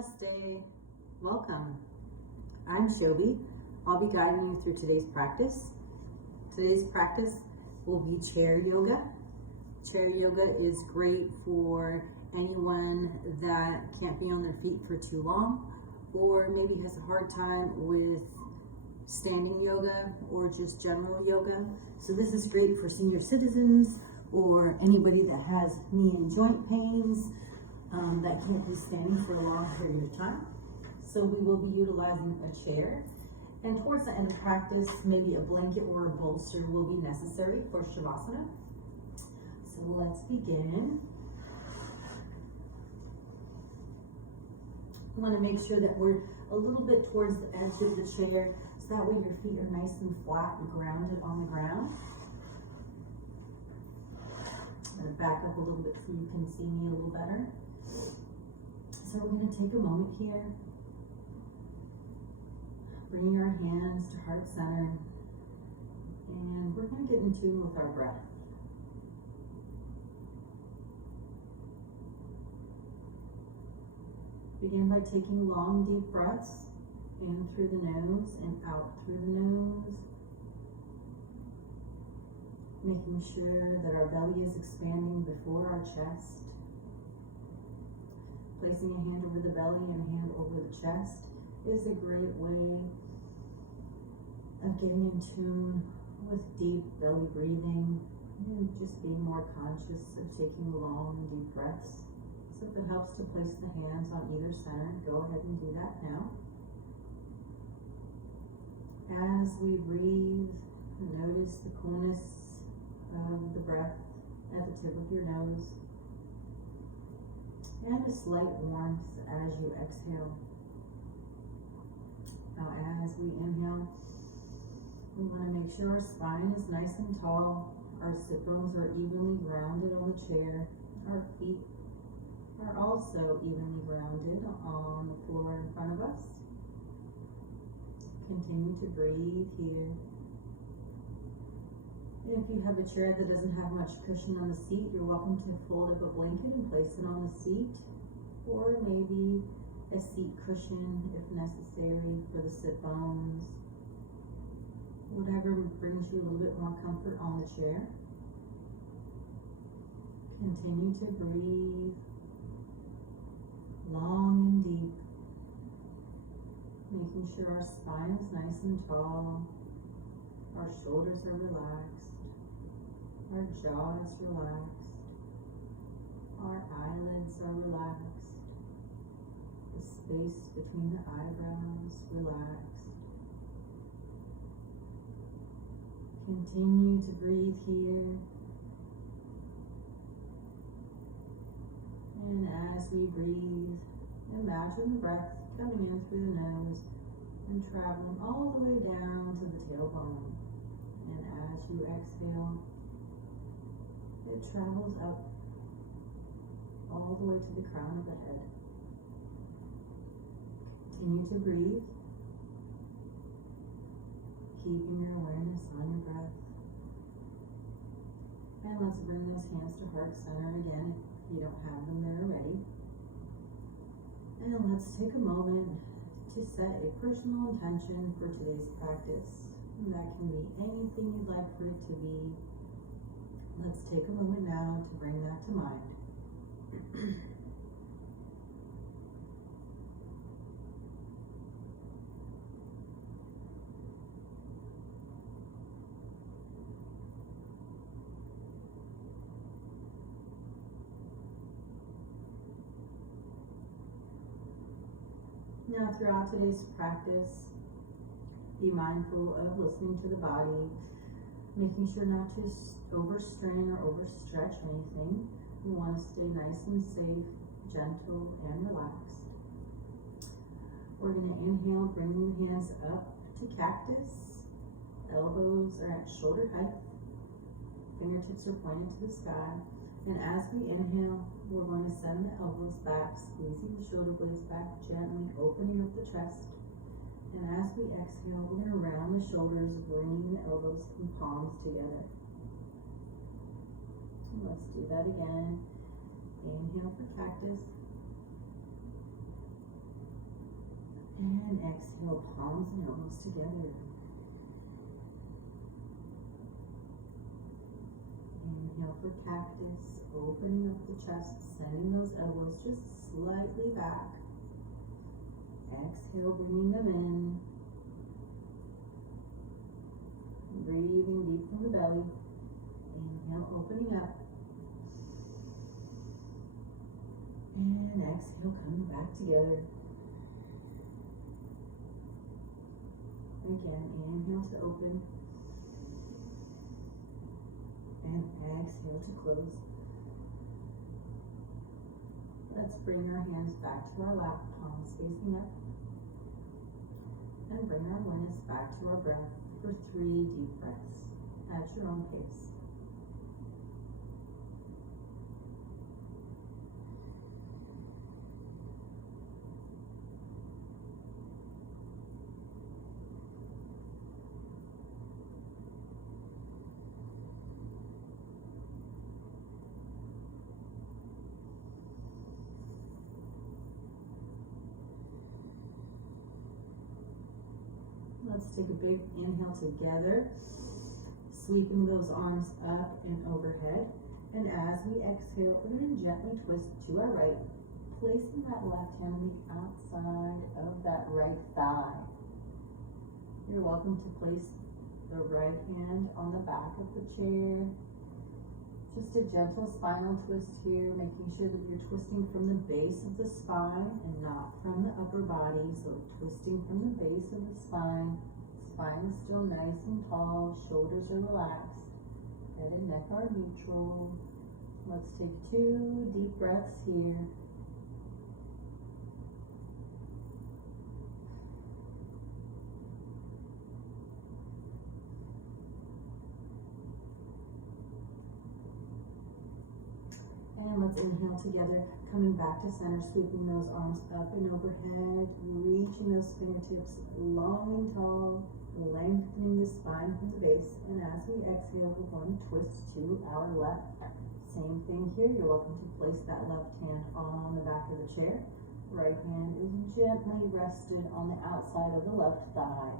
Namaste. Welcome. I'm Shobi. I'll be guiding you through today's practice. Today's practice will be chair yoga. Chair yoga is great for anyone that can't be on their feet for too long, or maybe has a hard time with standing yoga or just general yoga. So this is great for senior citizens or anybody that has knee and joint pains that can't be standing for a long period of time. So we will be utilizing a chair, and towards the end of practice, maybe a blanket or a bolster will be necessary for Shavasana. So let's begin. You want to make sure that we're a little bit towards the edge of the chair, so that way your feet are nice and flat and grounded on the ground. I'm going to back up a little bit so you can see me a little better. So we're going to take a moment here, bringing our hands to heart center, and we're going to get in tune with our breath. Begin by taking long, deep breaths in through the nose and out through the nose, making sure that our belly is expanding before our chest. Placing a hand over the belly and a hand over the chest is a great way of getting in tune with deep belly breathing and just being more conscious of taking long, deep breaths. So if it helps to place the hands on either center, go ahead and do that now. As we breathe, notice the coolness of the breath at the tip of your nose, and a slight warmth as you exhale. Now as we inhale, we want to make sure our spine is nice and tall, our sit bones are evenly grounded on the chair, our feet are also evenly grounded on the floor in front of us. Continue to breathe here. And if you have a chair that doesn't have much cushion on the seat, you're welcome to fold up a blanket and place it on the seat, or maybe a seat cushion if necessary for the sit bones. Whatever brings you a little bit more comfort on the chair. Continue to breathe long and deep, making sure our spine is nice and tall, our shoulders are relaxed, our jaw is relaxed, our eyelids are relaxed, the space between the eyebrows relaxed. Continue to breathe here. And as we breathe, imagine the breath coming in through the nose and traveling all the way down to the tailbone. And as you exhale, it travels up all the way to the crown of the head. Continue to breathe, keeping your awareness on your breath. And let's bring those hands to heart center again if you don't have them there already. And let's take a moment to set a personal intention for today's practice. And that can be anything you'd like for it to be. Let's take a moment now to bring that to mind. Now, throughout today's practice, be mindful of listening to the body, making sure not to overstrain or overstretch anything. We want to stay nice and safe, gentle, and relaxed. We're going to inhale, bringing the hands up to cactus. Elbows are at shoulder height. Fingertips are pointed to the sky. And as we inhale, we're going to send the elbows back, squeezing the shoulder blades back, gently opening up the chest. And as we exhale, we're going to round the shoulders, bringing the elbows and palms together. Let's do that again. Inhale for cactus. And exhale, palms and elbows together. Inhale for cactus, opening up the chest, sending those elbows just slightly back. Exhale, bringing them in. Breathing deep from the belly. Inhale, opening up. And exhale, coming back together. Again, inhale to open. And exhale to close. Let's bring our hands back to our lap, palms facing up. And bring our awareness back to our breath for 3 deep breaths at your own pace. Let's take a big inhale together, sweeping those arms up and overhead. And as we exhale, we're going to gently twist to our right, placing that left hand on the outside of that right thigh. You're welcome to place the right hand on the back of the chair. Just a gentle spinal twist here, making sure that you're twisting from the base of the spine and not from the upper body. So twisting from the base of the spine. Spine is still nice and tall, shoulders are relaxed, head and neck are neutral. Let's take 2 deep breaths here. And let's inhale together, coming back to center, sweeping those arms up and overhead, reaching those fingertips long and tall, lengthening the spine from the base. And as we exhale, we're going to twist to our left. Same thing here, you're welcome to place that left hand on the back of the chair. Right hand is gently rested on the outside of the left thigh.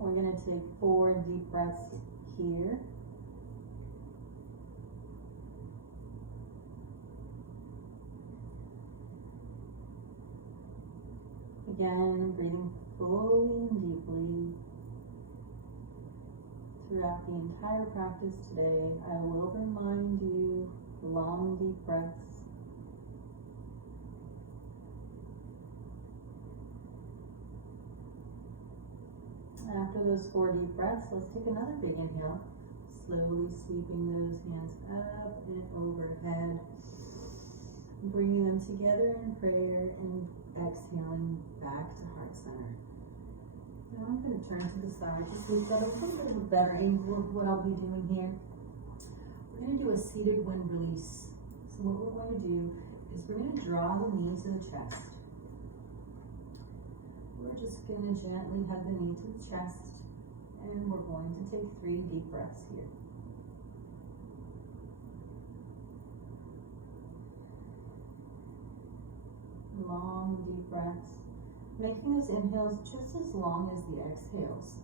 We're going to take 4 deep breaths here. Again, breathing fully and deeply. Throughout the entire practice today, I will remind you long, deep breaths. After those 4 deep breaths, let's take another big inhale. Slowly sweeping those hands up and overhead. Bringing them together in prayer and exhaling back to heart center. Now I'm going to turn to the side just so we've got a little bit of a better angle of what I'll be doing here. We're going to do a seated wind release. So what we're going to do is we're going to draw the knee to the chest. We're just going to gently hug the knee to the chest, and we're going to take 3 deep breaths here. Long, deep breaths, making those inhales just as long as the exhales.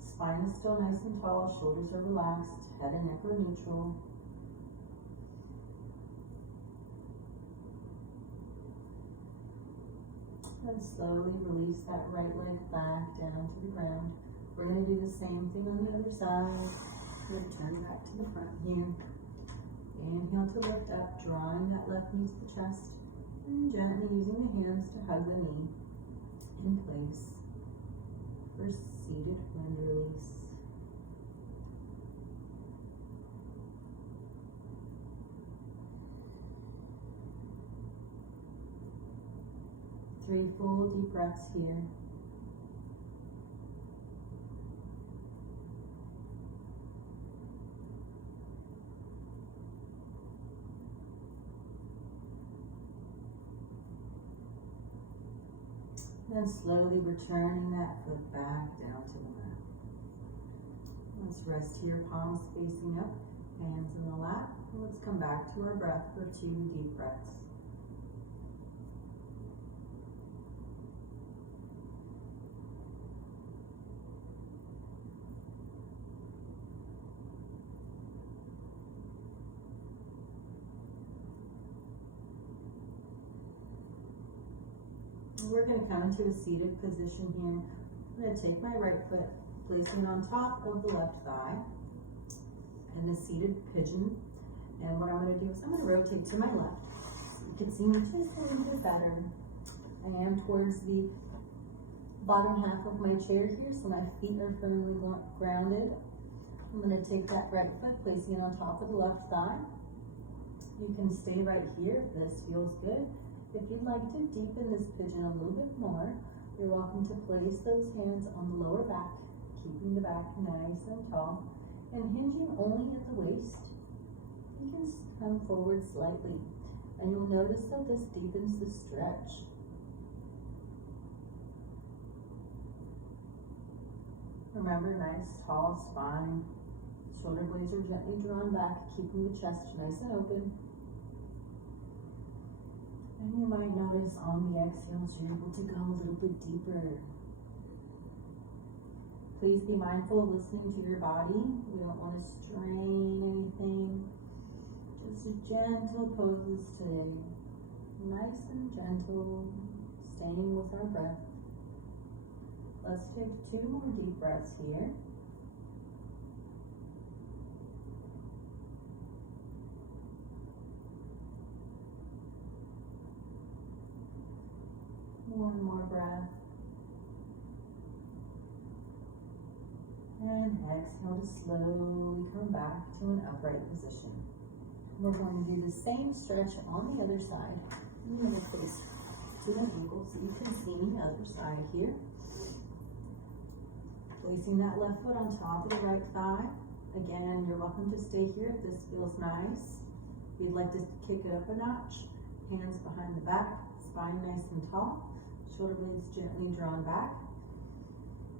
Spine is still nice and tall, shoulders are relaxed, head and neck are neutral. And slowly release that right leg back down to the ground. We're going to do the same thing on the other side. Return back to the front here. Inhale to lift up, drawing that left knee to the chest. And gently using the hands to hug the knee in place for seated wind release. Three full deep breaths here. Then slowly returning that foot back down to the mat. Let's rest here, palms facing up, hands in the lap. Let's come back to our breath for 2 deep breaths. We're going to come into a seated position here. I'm going to take my right foot, placing it on top of the left thigh, in a seated pigeon. And what I'm going to do is I'm going to rotate to my left, so you can see me just a little bit better. I am towards the bottom half of my chair here, so my feet are firmly grounded. I'm going to take that right foot, placing it on top of the left thigh. You can stay right here if this feels good. If you'd like to deepen this pigeon a little bit more, you're welcome to place those hands on the lower back, keeping the back nice and tall, and hinging only at the waist. You can come forward slightly, and you'll notice that this deepens the stretch. Remember, nice tall spine. Shoulder blades are gently drawn back, keeping the chest nice and open. And you might notice on the exhales you're able to go a little bit deeper. Please be mindful of listening to your body. We don't want to strain anything. Just gentle poses today. Nice and gentle, staying with our breath. Let's take 2 more deep breaths here. One more breath. And exhale to slowly come back to an upright position. We're going to do the same stretch on the other side. I'm going to face to the ankle so you can see me other side here. Placing that left foot on top of the right thigh. Again, you're welcome to stay here if this feels nice. If you'd like to kick it up a notch, hands behind the back, spine nice and tall. Shoulder blades gently drawn back.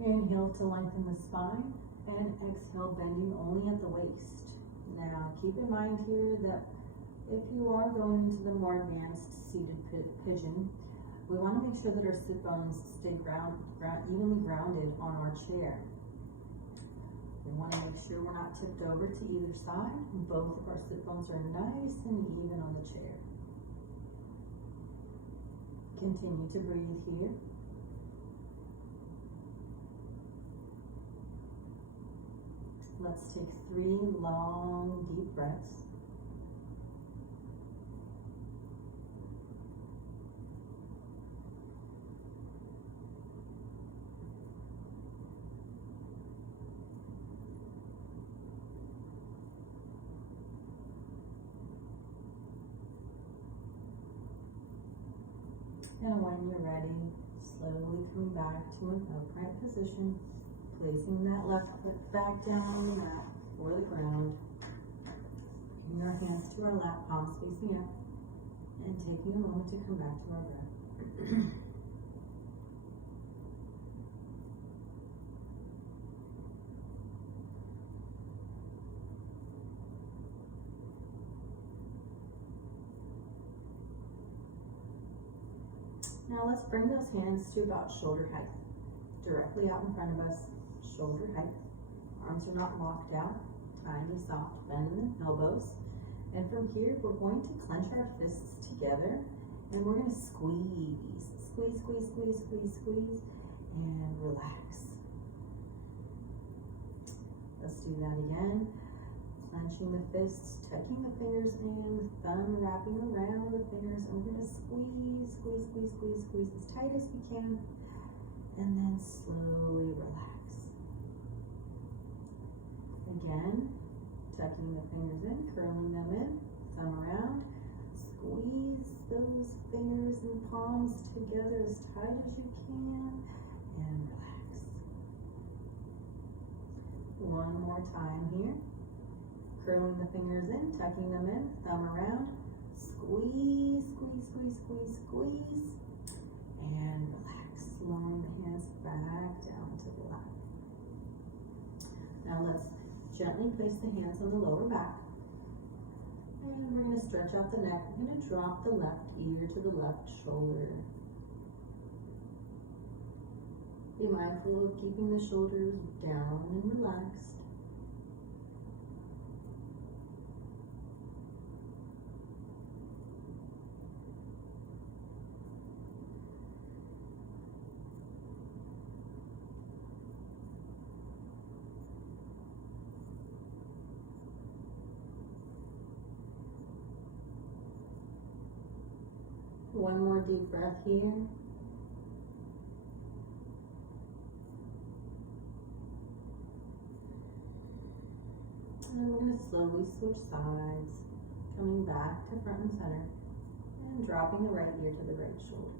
Inhale to lengthen the spine, and exhale, bending only at the waist. Now, keep in mind here that if you are going into the more advanced seated pigeon, we want to make sure that our sit bones stay evenly grounded on our chair. We want to make sure we're not tipped over to either side. Both of our sit bones are nice and even on the chair. Continue to breathe here. Let's take 3 long, deep breaths. And when you're ready, slowly come back to an upright position, placing that left foot back down on the mat or the ground. Bringing our hands to our lap, palms facing up, and taking a moment to come back to our breath. Now let's bring those hands to about shoulder height, directly out in front of us, shoulder height. Arms are not locked out, tiny soft bend in the elbows. And from here, we're going to clench our fists together, and we're going to squeeze, squeeze, squeeze, squeeze, squeeze, squeeze, and relax. Let's do that again. Clenching the fists, tucking the fingers in, thumb wrapping around the fingers, and we're going to squeeze, squeeze, squeeze, squeeze, squeeze as tight as we can, and then slowly relax. Again, tucking the fingers in, curling them in, thumb around, squeeze those fingers and palms together as tight as you can, and relax. One more time here. Curling the fingers in, tucking them in, thumb around, squeeze, squeeze, squeeze, squeeze, squeeze, and relax. Slowing the hands back down to the lap. Now let's gently place the hands on the lower back. And we're going to stretch out the neck. We're going to drop the left ear to the left shoulder. Be mindful of keeping the shoulders down and relaxed. One more deep breath here. And we're going to slowly switch sides, coming back to front and center, and dropping the right ear to the right shoulder.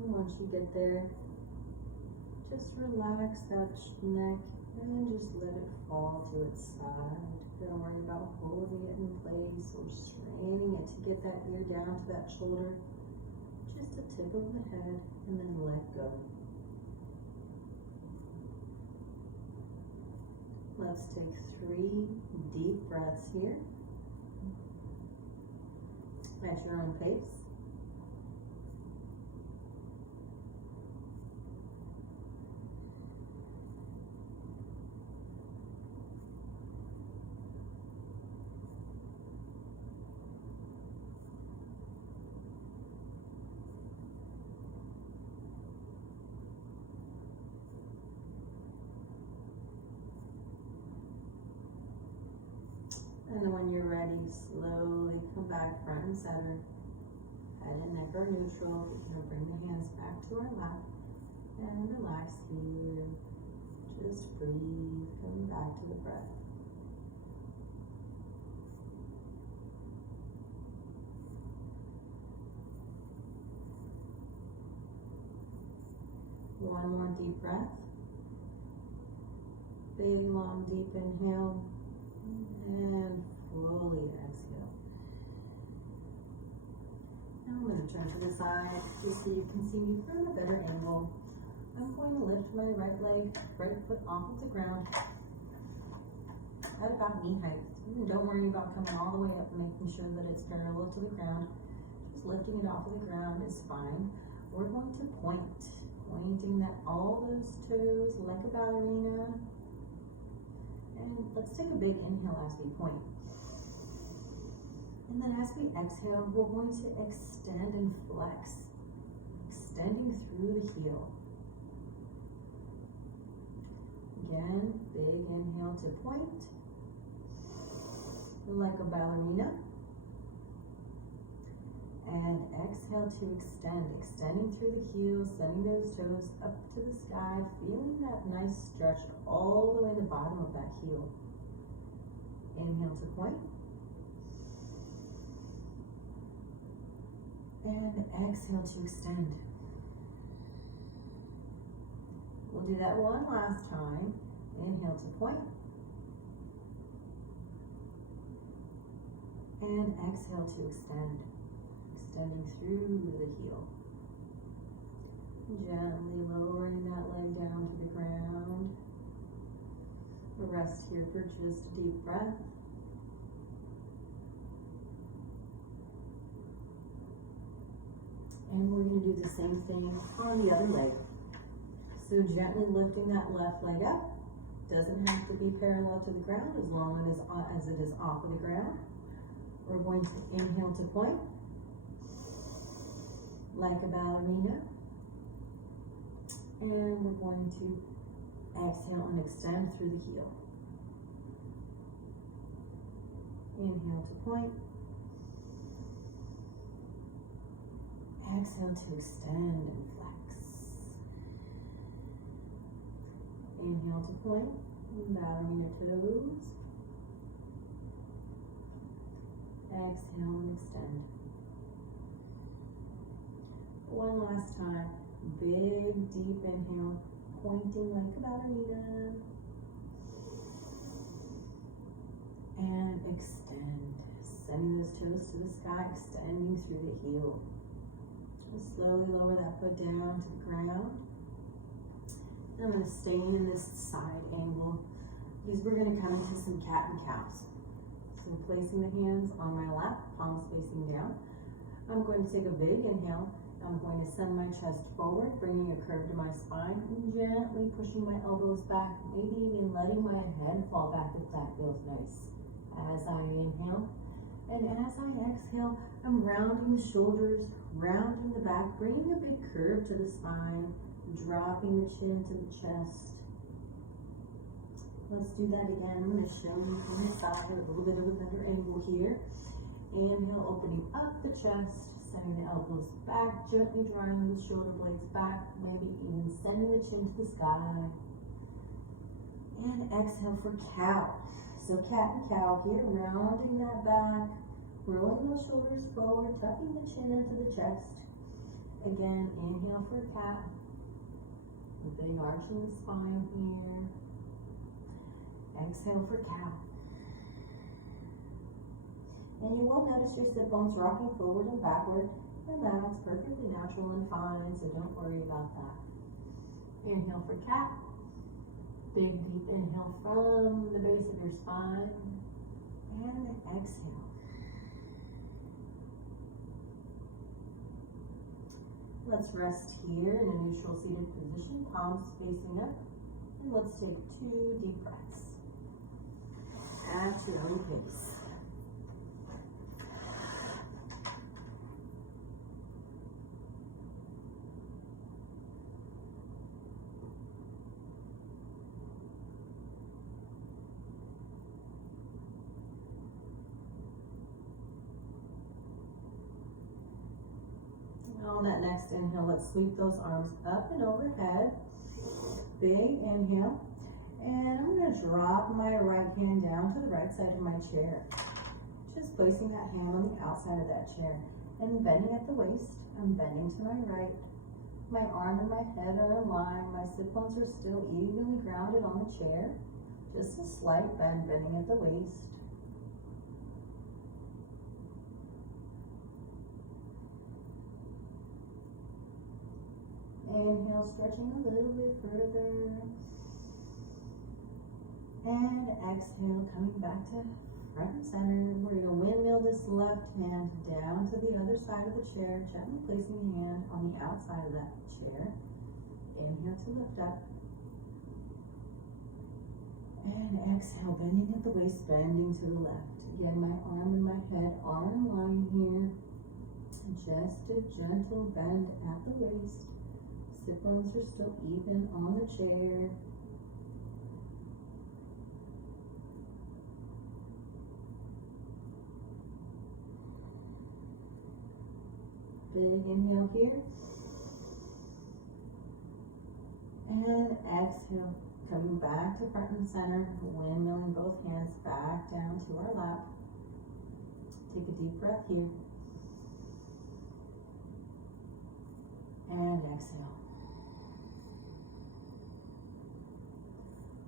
And once you get there, just relax that neck and just let it fall to its side. Don't worry about holding it in place or straining it to get that ear down to that shoulder. Just the tip of the head, and then let go. Let's take 3 deep breaths here at your own pace. And when you're ready, slowly come back front and center. Head and neck are neutral. We're going to bring the hands back to our lap and relax here. Just breathe, coming back to the breath. One more deep breath. Big, long, deep inhale. And fully exhale. Now I'm going to turn to the side just so you can see me from a better angle. I'm going to lift my right leg, right foot off of the ground at about knee height. And don't worry about coming all the way up and making sure that it's parallel to the ground. Just lifting it off of the ground is fine. We're going to pointing that all those toes like a ballerina. And let's take a big inhale as we point. And then as we exhale, we're going to extend and flex, extending through the heel. Again, big inhale to point, like a ballerina. And exhale to extend, extending through the heel, sending those toes up to the sky, feeling that nice stretch all the way to the bottom of that heel. Inhale to point. And exhale to extend. We'll do that one last time. Inhale to point. And exhale to extend. Extending through the heel. Gently lowering that leg down to the ground. Rest here for just a deep breath. And we're going to do the same thing on the other leg. So gently lifting that left leg up. Doesn't have to be parallel to the ground as long as it is off of the ground. We're going to inhale to point. Like a ballerina. And we're going to exhale and extend through the heel. Inhale to point. Exhale to extend and flex. Inhale to point. Ballerina toes. Exhale and extend. One last time. Big, deep inhale. Pointing like a ballerina. And extend. Sending those toes to the sky, extending through the heel. Just slowly lower that foot down to the ground. I'm going to stay in this side angle. is we're going to come into some cat and cows. So I'm placing the hands on my lap, palms facing down. I'm going to take a big inhale. I'm going to send my chest forward, bringing a curve to my spine, and gently pushing my elbows back, maybe even letting my head fall back if that feels nice. As I inhale, and as I exhale, I'm rounding the shoulders, rounding the back, bringing a big curve to the spine, dropping the chin to the chest. Let's do that again. I'm going to show you from the side, a little bit of a better angle here. Inhale, opening up the chest, sending the elbows back, gently drawing the shoulder blades back, maybe even sending the chin to the sky. And exhale for cow. So cat and cow here, rounding that back, rolling those shoulders forward, tucking the chin into the chest. Again, inhale for cat. A big arch in the spine here. Exhale for cow. And you will notice your sit bones rocking forward and backward, and that's perfectly natural and fine, so don't worry about that. Inhale for cat. Big deep inhale from the base of your spine, and exhale. Let's rest here in a neutral seated position, palms facing up, and let's take 2 deep breaths. At your own pace. On that next inhale, let's sweep those arms up and overhead. Big inhale. And I'm going to drop my right hand down to the right side of my chair. Just placing that hand on the outside of that chair. And bending at the waist. I'm bending to my right. My arm and my head are aligned. My sit bones are still evenly grounded on the chair. Just a slight bend, bending at the waist. Inhale, stretching a little bit further. And exhale, coming back to front and center. We're going to windmill this left hand down to the other side of the chair, gently placing the hand on the outside of that chair. Inhale to lift up. And exhale, bending at the waist, bending to the left. Again, my arm and my head are in line here. Just a gentle bend at the waist. Sit bones are still even on the chair. Big inhale here. And exhale, coming back to front and center, windmilling both hands back down to our lap. Take a deep breath here. And exhale.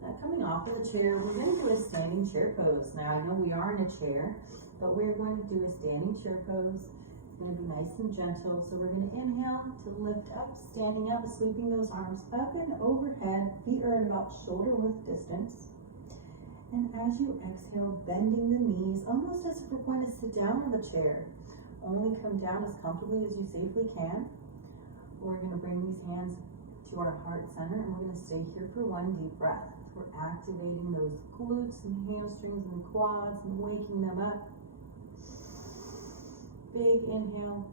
Now coming off of the chair, we're going to do a standing chair pose. Now I know we are in a chair, but we're going to do a standing chair pose. It's going to be nice and gentle. So we're going to inhale to lift up, standing up, sweeping those arms up and overhead. Feet are at about shoulder width distance. And as you exhale, bending the knees, almost as if we're going to sit down in the chair. Only come down as comfortably as you safely can. We're going to bring these hands to our heart center, and we're going to stay here for 1 deep breath. We're activating those glutes and hamstrings and quads and waking them up. Big inhale,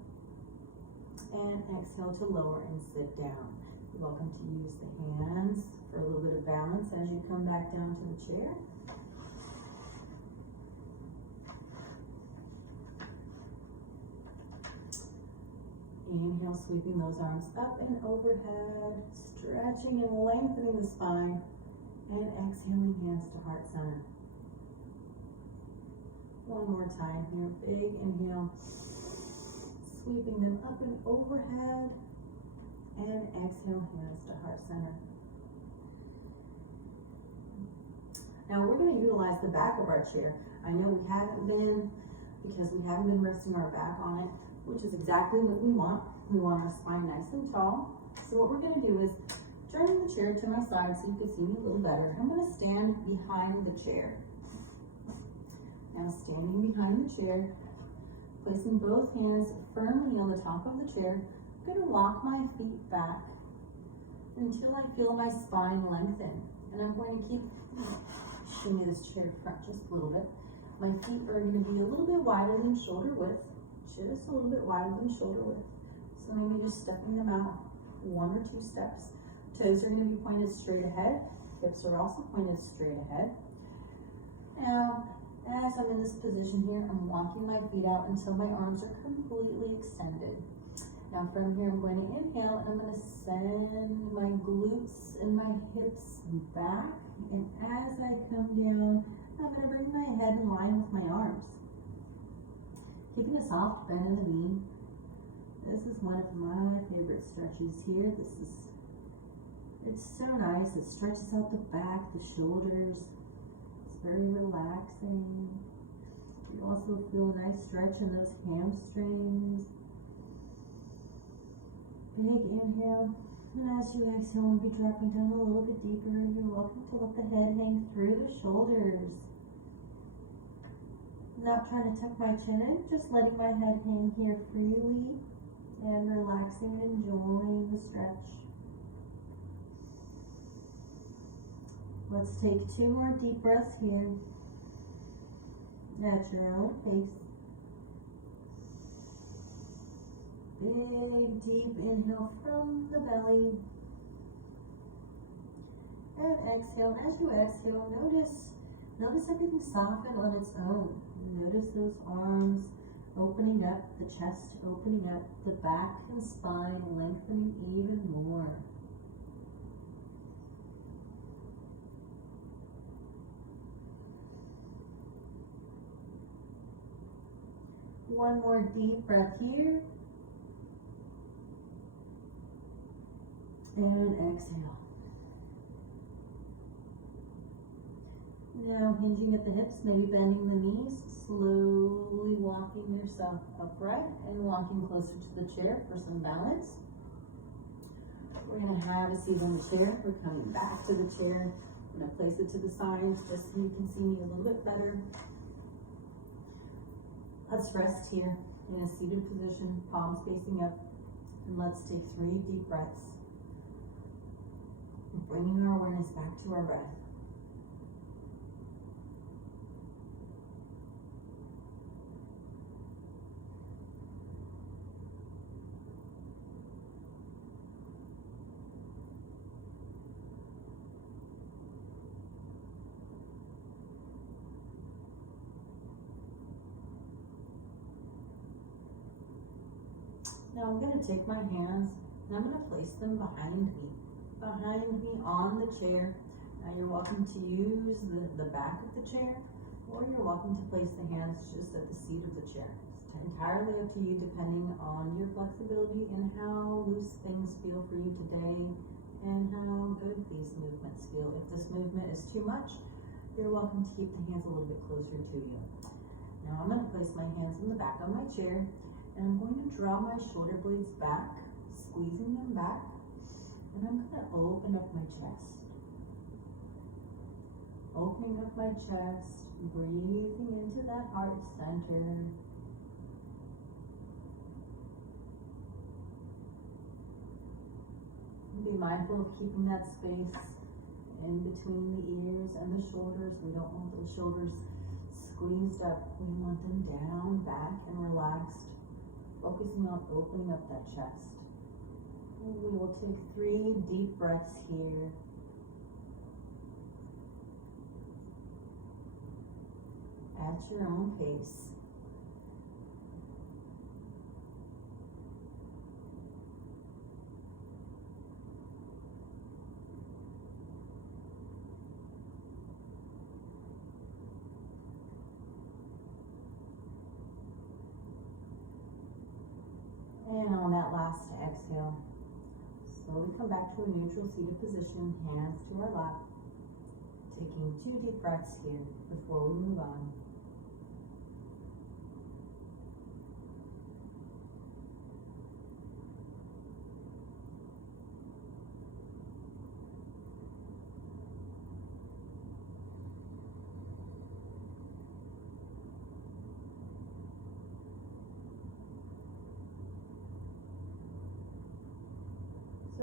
and exhale to lower and sit down. You're welcome to use the hands for a little bit of balance as you come back down to the chair. Inhale, sweeping those arms up and overhead, stretching and lengthening the spine, and exhaling, hands to heart center. One more time here, big inhale, sweeping them up and overhead, and exhale, hands to heart center. Now we're going to utilize the back of our chair. I know we haven't been, because we haven't been resting our back on it, which is exactly what we want. We want our spine nice and tall. So what we're going to do is turning the chair to my side so you can see me a little better. I'm going to stand behind the chair. Now standing behind the chair, placing both hands firmly on the top of the chair, I'm going to walk my feet back until I feel my spine lengthen. And I'm going to keep shimmy this chair front just a little bit. My feet are going to be a little bit wider than shoulder width, just a little bit wider than shoulder width. So maybe just stepping them out 1 or 2 steps. Toes are going to be pointed straight ahead. Hips are also pointed straight ahead. Now, as I'm in this position here, I'm walking my feet out until my arms are completely extended. Now from here, I'm going to inhale and I'm going to send my glutes and my hips back. And as I come down, I'm going to bring my head in line with my arms. Keeping a soft bend in the knee. This is one of my favorite stretches here. It's so nice. It stretches out the back, the shoulders. It's very relaxing. You also feel a nice stretch in those hamstrings. Big inhale, and as you exhale, we'll be dropping down a little bit deeper. You're welcome to let the head hang through the shoulders. Not trying to tuck my chin in, just letting my head hang here freely and relaxing and enjoying the stretch. Let's take 2 more deep breaths here at your own pace. Big, deep inhale from the belly. And exhale. As you exhale, notice everything soften on its own. Notice those arms opening up, the chest opening up, the back and spine lengthening even more. One more deep breath here. And exhale. Now hinging at the hips, maybe bending the knees, slowly walking yourself upright and walking closer to the chair for some balance. We're going to have a seat on the chair. We're coming back to the chair. I'm going to place it to the side just so you can see me a little bit better. Let's rest here in a seated position, palms facing up, and let's take 3 deep breaths. Bringing our awareness back to our breath. Now I'm going to take my hands and I'm going to place them behind me on the chair. Now you're welcome to use the back of the chair, or you're welcome to place the hands just at the seat of the chair. It's entirely up to you depending on your flexibility and how loose things feel for you today and how good these movements feel. If this movement is too much, you're welcome to keep the hands a little bit closer to you. Now I'm going to place my hands in the back of my chair and I'm going to draw my shoulder blades back, squeezing them back. And I'm going to open up my chest. Opening up my chest, breathing into that heart center. Be mindful of keeping that space in between the ears and the shoulders. We don't want those shoulders squeezed up. We want them down, back, and relaxed. Focusing on opening up that chest. We will take 3 deep breaths here. At your own pace. And on that last exhale, slowly come back to a neutral seated position, hands to our lap, taking 2 deep breaths here before we move on.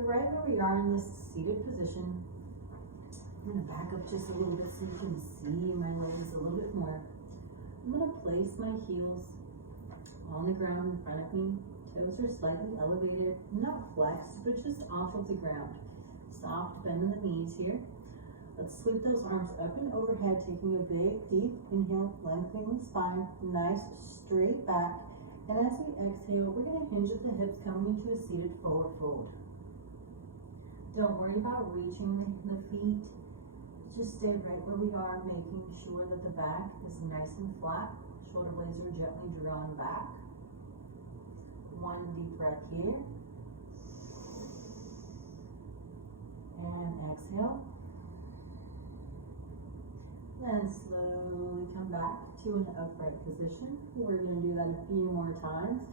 So right where we are in this seated position, I'm gonna back up just a little bit so you can see my legs a little bit more. I'm gonna place my heels on the ground in front of me. Toes are slightly elevated, not flexed, but just off of the ground. Soft bend in the knees here. Let's sweep those arms up and overhead, taking a big, deep inhale, lengthening the spine, nice straight back. And as we exhale, we're gonna hinge at the hips, coming into a seated forward fold. Don't worry about reaching the feet. Just stay right where we are, making sure that the back is nice and flat. Shoulder blades are gently drawn back. One deep breath here. And exhale. Then slowly come back to an upright position. We're going to do that a few more times.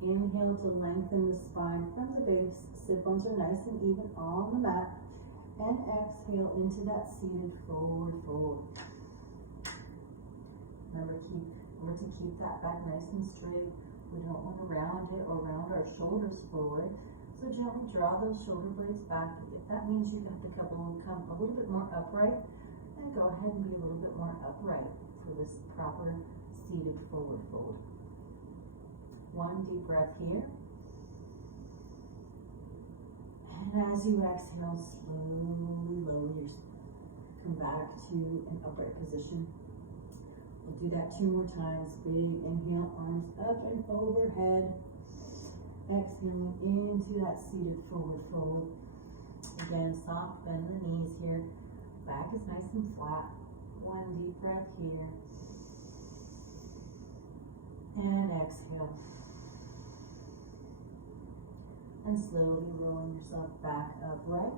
Inhale to lengthen the spine from the base. Sit bones are nice and even on the mat. And exhale into that seated forward fold. Remember to keep that back nice and straight. We don't want to round it or round our shoulders forward. So gently draw those shoulder blades back. If that means you have to come a little bit more upright, then go ahead and be a little bit more upright for this proper seated forward fold. One deep breath here. And as you exhale, slowly lower come back to an upright position. We'll do that 2 more times. Big inhale, arms up and overhead. Exhaling into that seated forward fold. Again, soft bend in the knees here. Back is nice and flat. One deep breath here. And exhale. And slowly rolling yourself back upright.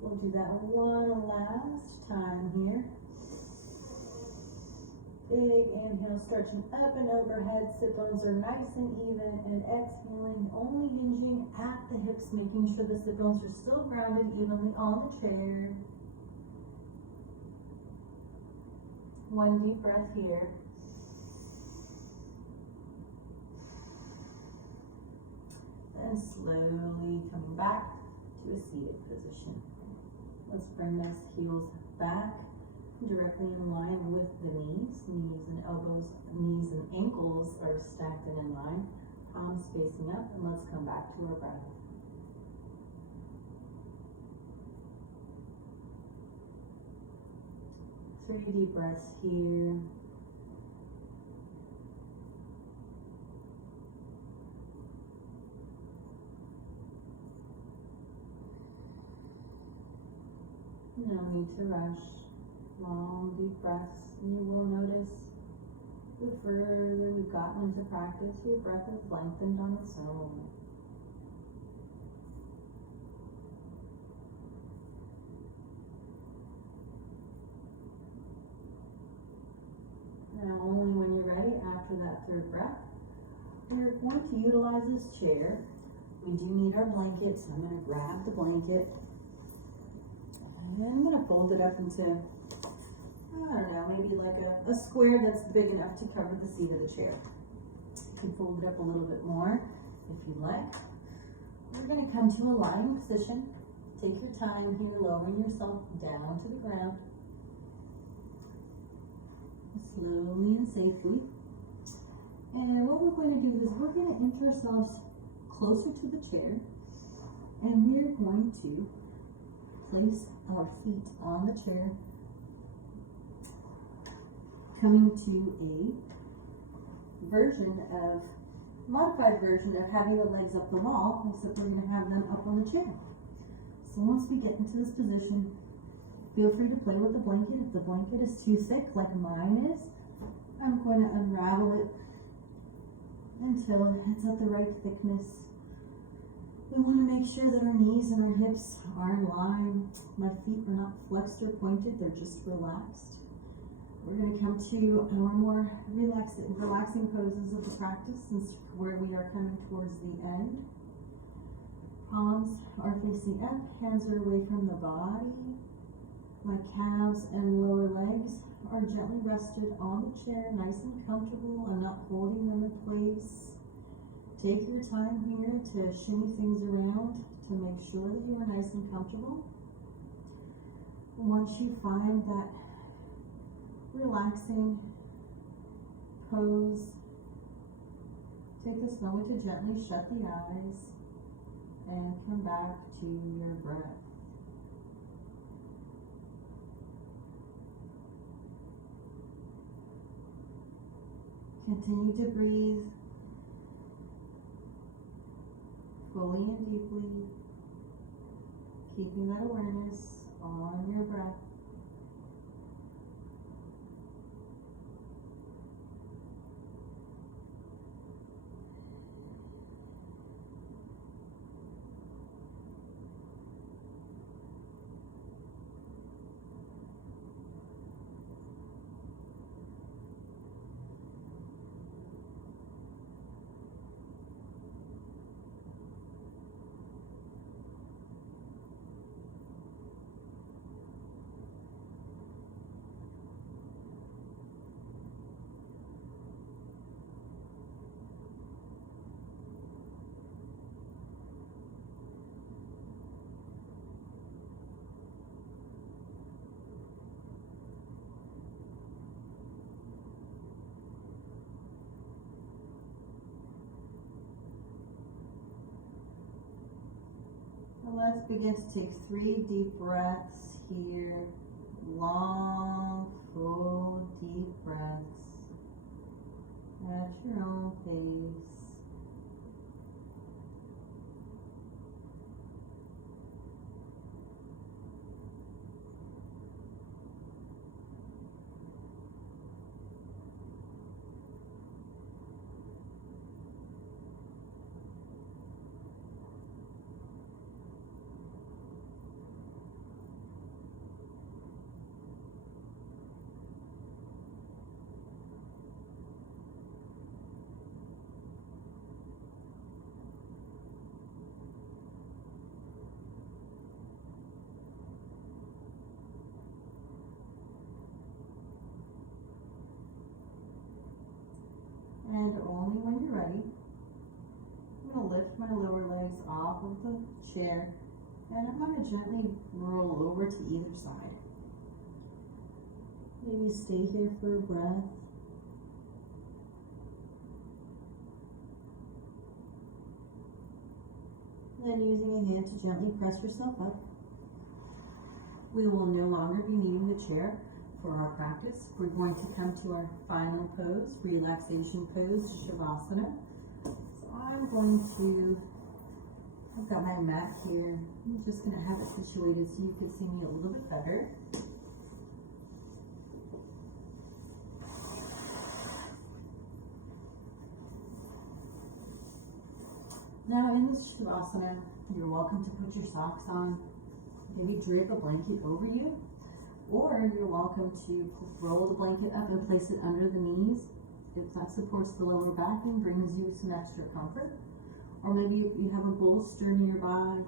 We'll do that one last time here. Big inhale, stretching up and overhead. Sit bones are nice and even. And exhaling, only hinging at the hips, making sure the sit bones are still grounded evenly on the chair. One deep breath here. And slowly coming back to a seated position. Let's bring those heels back directly in line with the knees. Knees and elbows, knees and ankles are stacked and in line. Palms facing up, and let's come back to our breath. Three deep breaths here. No need to rush. Long, deep breaths. You will notice the further we've gotten into practice, your breath is lengthened on its own. Now, only when you're ready, after that 3rd breath, we're going to utilize this chair. We do need our blanket, so I'm going to grab the blanket. And I'm going to fold it up into, I don't know, maybe like a square that's big enough to cover the seat of the chair. You can fold it up a little bit more if you like. We're going to come to a lying position. Take your time here, lowering yourself down to the ground. Slowly and safely. And what we're going to do is we're going to inch ourselves closer to the chair. And we're going to place our feet on the chair, coming to a modified version of having the legs up the wall, except we're going to have them up on the chair. So once we get into this position, feel free to play with the blanket. If the blanket is too thick, like mine is, I'm going to unravel it until it's at the right thickness. We want to make sure that our knees and our hips are in line. My feet are not flexed or pointed, they're just relaxed. We're going to come to our more relaxing poses of the practice, since where we are coming towards the end. Palms are facing up, hands are away from the body. My calves and lower legs are gently rested on the chair, nice and comfortable. I'm not holding them in place. Take your time here to shimmy things around to make sure that you are nice and comfortable. Once you find that relaxing pose, take this moment to gently shut the eyes and come back to your breath. Continue to breathe fully and deeply, keeping that awareness on your breath. Let's begin to take 3 deep breaths here. Long, full, deep breaths at your own pace. And only when you're ready, I'm going to lift my lower legs off of the chair and I'm going to gently roll over to either side. Maybe stay here for a breath. Then using a hand to gently press yourself up. We will no longer be needing the chair for our practice. We're going to come to our final pose, relaxation pose, Shavasana. So I've got my mat here. I'm just going to have it situated so you can see me a little bit better. Now in this Shavasana, you're welcome to put your socks on, maybe drape a blanket over you, or you're welcome to roll the blanket up and place it under the knees if that supports the lower back and brings you some extra comfort. Or maybe if you have a bolster nearby,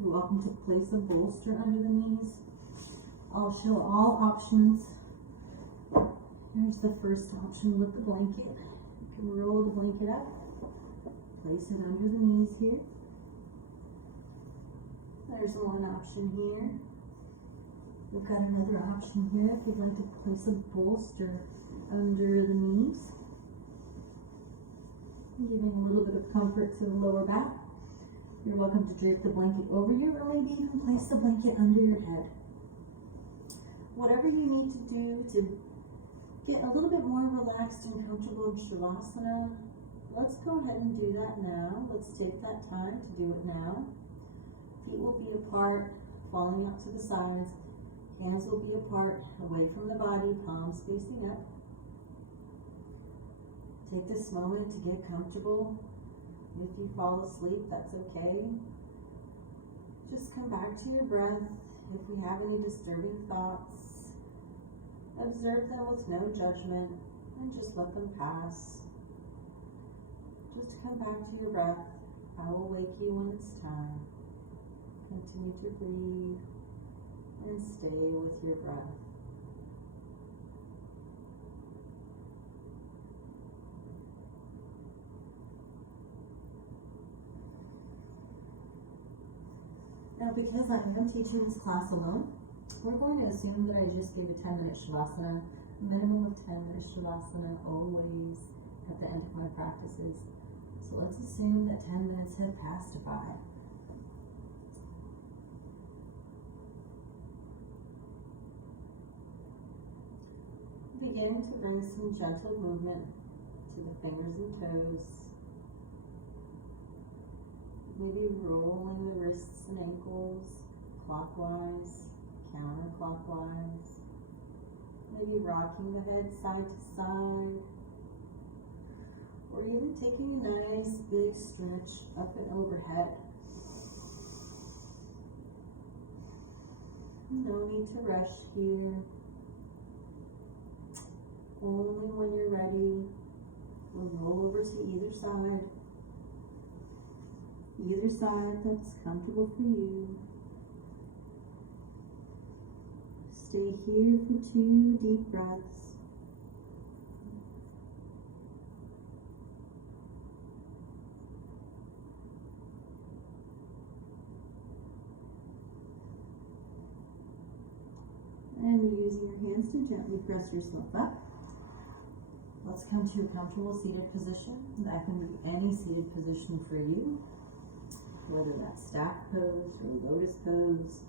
you're welcome to place a bolster under the knees. I'll show all options. Here's the first option with the blanket. You can roll the blanket up, place it under the knees here. There's one option here. We've got another option here if you'd like to place a bolster under the knees, giving a little bit of comfort to the lower back. You're welcome to drape the blanket over you, or maybe even place the blanket under your head. Whatever you need to do to get a little bit more relaxed and comfortable in Shavasana, let's go ahead and do that now. Let's take that time to do it now. Feet will be apart, falling out to the sides. Hands will be apart, away from the body, palms facing up. Take this moment to get comfortable. If you fall asleep, that's okay. Just come back to your breath. If we have any disturbing thoughts, observe them with no judgment and just let them pass. Just come back to your breath. I will wake you when it's time. Continue to breathe and stay with your breath. Now, because I am teaching this class alone, we're going to assume that I just gave a 10-minute Shavasana, minimum of 10-minute Shavasana always at the end of my practices. So let's assume that 10 minutes have passed by. Begin to bring some gentle movement to the fingers and toes. Maybe rolling the wrists and ankles clockwise, counterclockwise. Maybe rocking the head side to side. Or even taking a nice big stretch up and overhead. No need to rush here. Only when you're ready, we'll roll over to either side. Either side that's comfortable for you. Stay here for 2 deep breaths. And using your hands to gently press yourself up. Let's come to a comfortable seated position. That can be any seated position for you, whether that's staff pose or lotus pose,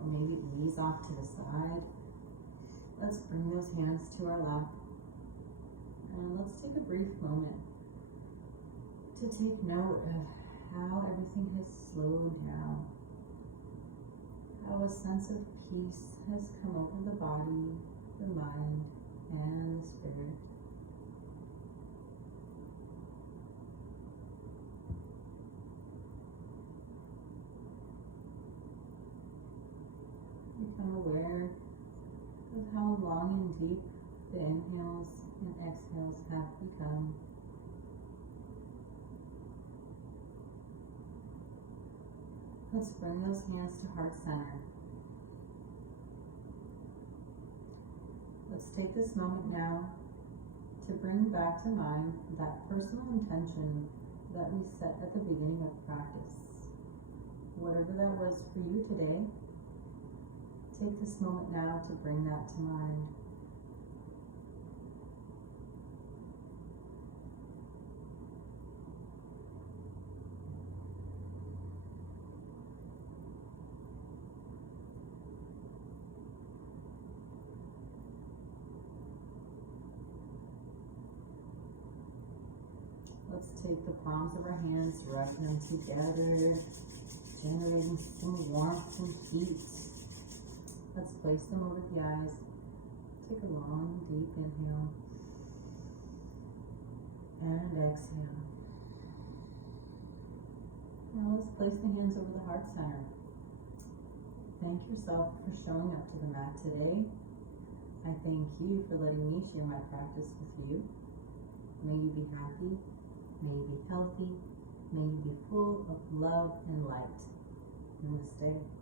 or maybe knees off to the side. Let's bring those hands to our lap, and let's take a brief moment to take note of how everything has slowed down, how a sense of peace has come over the body, the mind, and the spirit. Become aware of how long and deep the inhales and exhales have become. Let's bring those hands to heart center. Let's take this moment now to bring back to mind that personal intention that we set at the beginning of practice. Whatever that was for you today, take this moment now to bring that to mind. Let's take the palms of our hands, rub them together, generating some warmth and heat. Let's place them over the eyes. Take a long, deep inhale and exhale. Now let's place the hands over the heart center. Thank yourself for showing up to the mat today. I thank you for letting me share my practice with you. May you be happy. May you be healthy. May you be full of love and light. Namaste.